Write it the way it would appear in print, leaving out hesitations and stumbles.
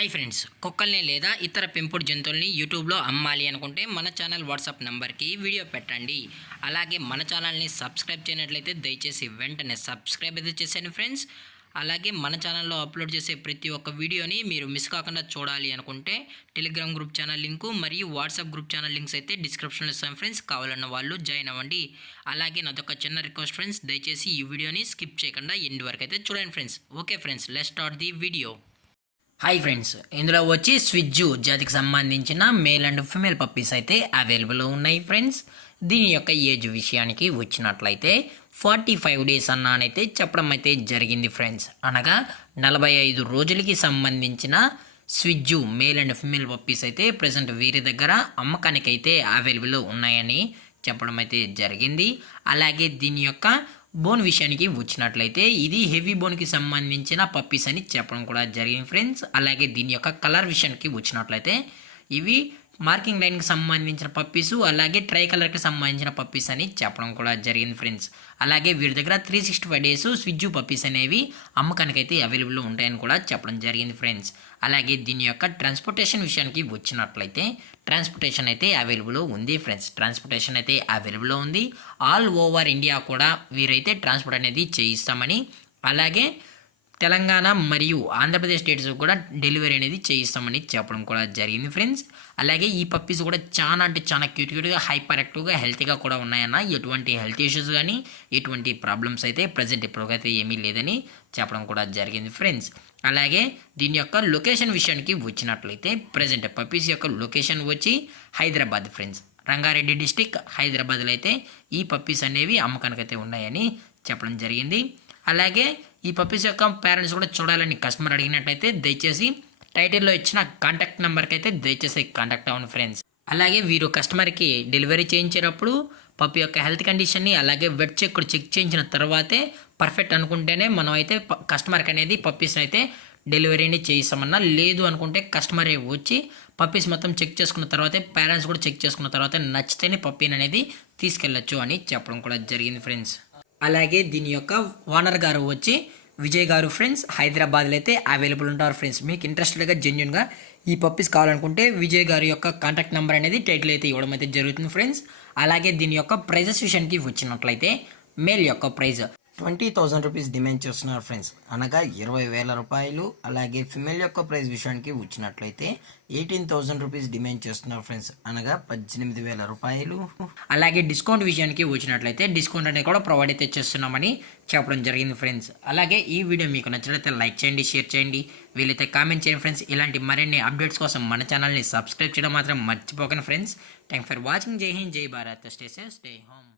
Hi friends, కుక్కల్ని లేదా ఇతర పెంపుడు జంతువుల్ని యూట్యూబ్లో అమ్మాలి అనుకుంటే మన ఛానల్ వాట్సాప్ నెంబర్కి వీడియో పెట్టండి. అలాగే మన ఛానల్ని సబ్స్క్రైబ్ చేయనట్లయితే దయచేసి వెంటనే సబ్స్క్రైబ్ అయితే చేసేయండి ఫ్రెండ్స్. అలాగే మన ఛానల్లో అప్లోడ్ చేసే ప్రతి ఒక్క వీడియోని మీరు మిస్ కాకుండా చూడాలి అనుకుంటే టెలిగ్రామ్ గ్రూప్ ఛానల్ లింకు మరియు వాట్సాప్ గ్రూప్ ఛానల్ లింక్స్ అయితే డిస్క్రిప్షన్లో ఇస్తాం ఫ్రెండ్స్. కావాలన్న వాళ్ళు జాయిన్ అవ్వండి. అలాగే నాదొక చిన్న రిక్వెస్ట్ ఫ్రెండ్స్, దయచేసి ఈ వీడియోని స్కిప్ చేయకుండా ఎండ్ వరకు అయితే చూడండి friends. Okay friends, let's start the video. Hi friends, ఇందులో వచ్చి స్విజ్జు జాతికి సంబంధించిన మేల్ అండ్ ఫిమేల్ పప్పీస్ అయితే అవైలబుల్ ఉన్నాయి ఫ్రెండ్స్. దీని యొక్క ఏజ్ విషయానికి వచ్చినట్లయితే 45 డేస్ అన్నానైతే చెప్పడం అయితే జరిగింది ఫ్రెండ్స్. అనగా 45 రోజులకి సంబంధించిన స్విజ్జు మేల్ అండ్ ఫిమేల్ పప్పీస్ అయితే ప్రజెంట్ వీరి దగ్గర అమ్మకానికి అయితే అవైలబుల్ ఉన్నాయని చెప్పడం అయితే జరిగింది. అలాగే దీని యొక్క బోన్ విషయానికి వచ్చినట్లయితే ఇది హెవీ బోన్కి సంబంధించిన పప్పీస్ అని చెప్పడం కూడా జరిగింది ఫ్రెండ్స్. అలాగే దీని యొక్క కలర్ విషయానికి వచ్చినట్లయితే ఇవి మార్కింగ్ లైన్కి సంబంధించిన పప్పీసు, అలాగే ట్రై కలర్కి సంబంధించిన పప్పీస్ అని చెప్పడం కూడా జరిగింది ఫ్రెండ్స్. అలాగే వీరి దగ్గర 365 డేస్ స్విజ్జు పప్పీస్ అనేవి అమ్మకానికైతే అవైలబుల్లో ఉంటాయని కూడా చెప్పడం జరిగింది ఫ్రెండ్స్. అలాగే దీని యొక్క ట్రాన్స్పోర్టేషన్ విషయానికి వచ్చినట్లయితే ట్రాన్స్పోర్టేషన్ అయితే అవైలబుల్ ఉంది ఫ్రెండ్స్. ట్రాన్స్పోర్టేషన్ అయితే అవైలబుల్లో ఉంది. ఆల్ ఓవర్ ఇండియా కూడా వీరైతే ట్రాన్స్పోర్ట్ అనేది చేయిస్తామని, అలాగే తెలంగాణ మరియు ఆంధ్రప్రదేశ్ స్టేట్స్ కూడా డెలివరీ అనేది చేయిస్తామని చెప్పడం కూడా జరిగింది ఫ్రెండ్స్. అలాగే ఈ పప్పీస్ కూడా చాలా అంటే చాలా క్యూట్గా హైపర్ యాక్టివ్గా హెల్తీగా కూడా ఉన్నాయన్న. ఎటువంటి హెల్త్ ఇష్యూస్ కానీ ఎటువంటి ప్రాబ్లమ్స్ అయితే ప్రజెంట్ ఇప్పటికైతే ఏమీ లేదని చెప్పడం కూడా జరిగింది ఫ్రెండ్స్. అలాగే దీని యొక్క లొకేషన్ విషయానికి వచ్చినట్లయితే ప్రజెంట్ పప్పీస్ యొక్క లొకేషన్ వచ్చి హైదరాబాద్ ఫ్రెండ్స్. రంగారెడ్డి డిస్టిక్ హైదరాబాద్లో అయితే ఈ పప్పీస్ అనేవి అమ్మకానికి అయితే ఉన్నాయని చెప్పడం జరిగింది. అలాగే ఈ పప్పీస్ యొక్క పేరెంట్స్ కూడా చూడాలని కస్టమర్ అడిగినట్లయితే దయచేసి టైటిల్లో ఇచ్చిన కాంటాక్ట్ నెంబర్కి అయితే దయచేసి కాంటాక్ట్ అవ్వండి ఫ్రెండ్స్. అలాగే వీరు కస్టమర్కి డెలివరీ చేయించేటప్పుడు పప్పి యొక్క హెల్త్ కండిషన్ని అలాగే వెట్ చెక్ కూడా చెక్ చేయించిన తర్వాతే పర్ఫెక్ట్ అనుకుంటేనే మనం అయితే కస్టమర్కి అనేది పప్పీస్ అయితే డెలివరీని చేయిస్తామన్నా. లేదు అనుకుంటే కస్టమరే వచ్చి పప్పీస్ మొత్తం చెక్ చేసుకున్న తర్వాతే పేరెంట్స్ కూడా చెక్ చేసుకున్న తర్వాత నచ్చితేనే పప్పీని అనేది తీసుకెళ్ళచ్చు అని చెప్పడం కూడా జరిగింది ఫ్రెండ్స్. అలాగే దీని యొక్క ఓనర్ గారు వచ్చి విజయ్ గారు ఫ్రెండ్స్. హైదరాబాద్లో అయితే అవైలబుల్ ఉంటారు ఫ్రెండ్స్. మీకు ఇంట్రెస్టెడ్గా జెన్యున్గా ఈ పప్పీస్ కావాలనుకుంటే విజయ్ గారి యొక్క కాంటాక్ట్ నెంబర్ అనేది టైటిల్ అయితే ఇవ్వడం అయితే జరుగుతుంది ఫ్రెండ్స్. అలాగే దీని యొక్క ప్రైజెస్ విషయానికి వచ్చినట్లయితే మేల్ యొక్క ప్రైజ్ 20,000 రూపీస్ డిమాండ్ చేస్తున్నారు ఫ్రెండ్స్, అనగా 20,000 రూపాయలు. అలాగే ఫిమేల్ యొక్క ప్రైస్ విషయానికి వచ్చినట్లయితే 18,000 రూపీస్ డిమాండ్ చేస్తున్నారు ఫ్రెండ్స్, అనగా 18,000 రూపాయలు. అలాగే డిస్కౌంట్ విషయానికి వచ్చినట్లయితే డిస్కౌంట్ అనేది కూడా ప్రొవైడ్ అయితే చేస్తున్నామని చెప్పడం జరిగింది ఫ్రెండ్స్. అలాగే ఈ వీడియో మీకు నచ్చినట్లయితే లైక్ చేయండి, షేర్ చేయండి, వీలైతే కామెంట్ చేయండి ఫ్రెండ్స్. ఇలాంటి మరిన్ని అప్డేట్స్ కోసం మన ఛానల్ని సబ్స్క్రైబ్ చేయడం మాత్రం మర్చిపోకండి ఫ్రెండ్స్. Thanks for watching. జై హింద్, జై Bharat, stay safe, stay home.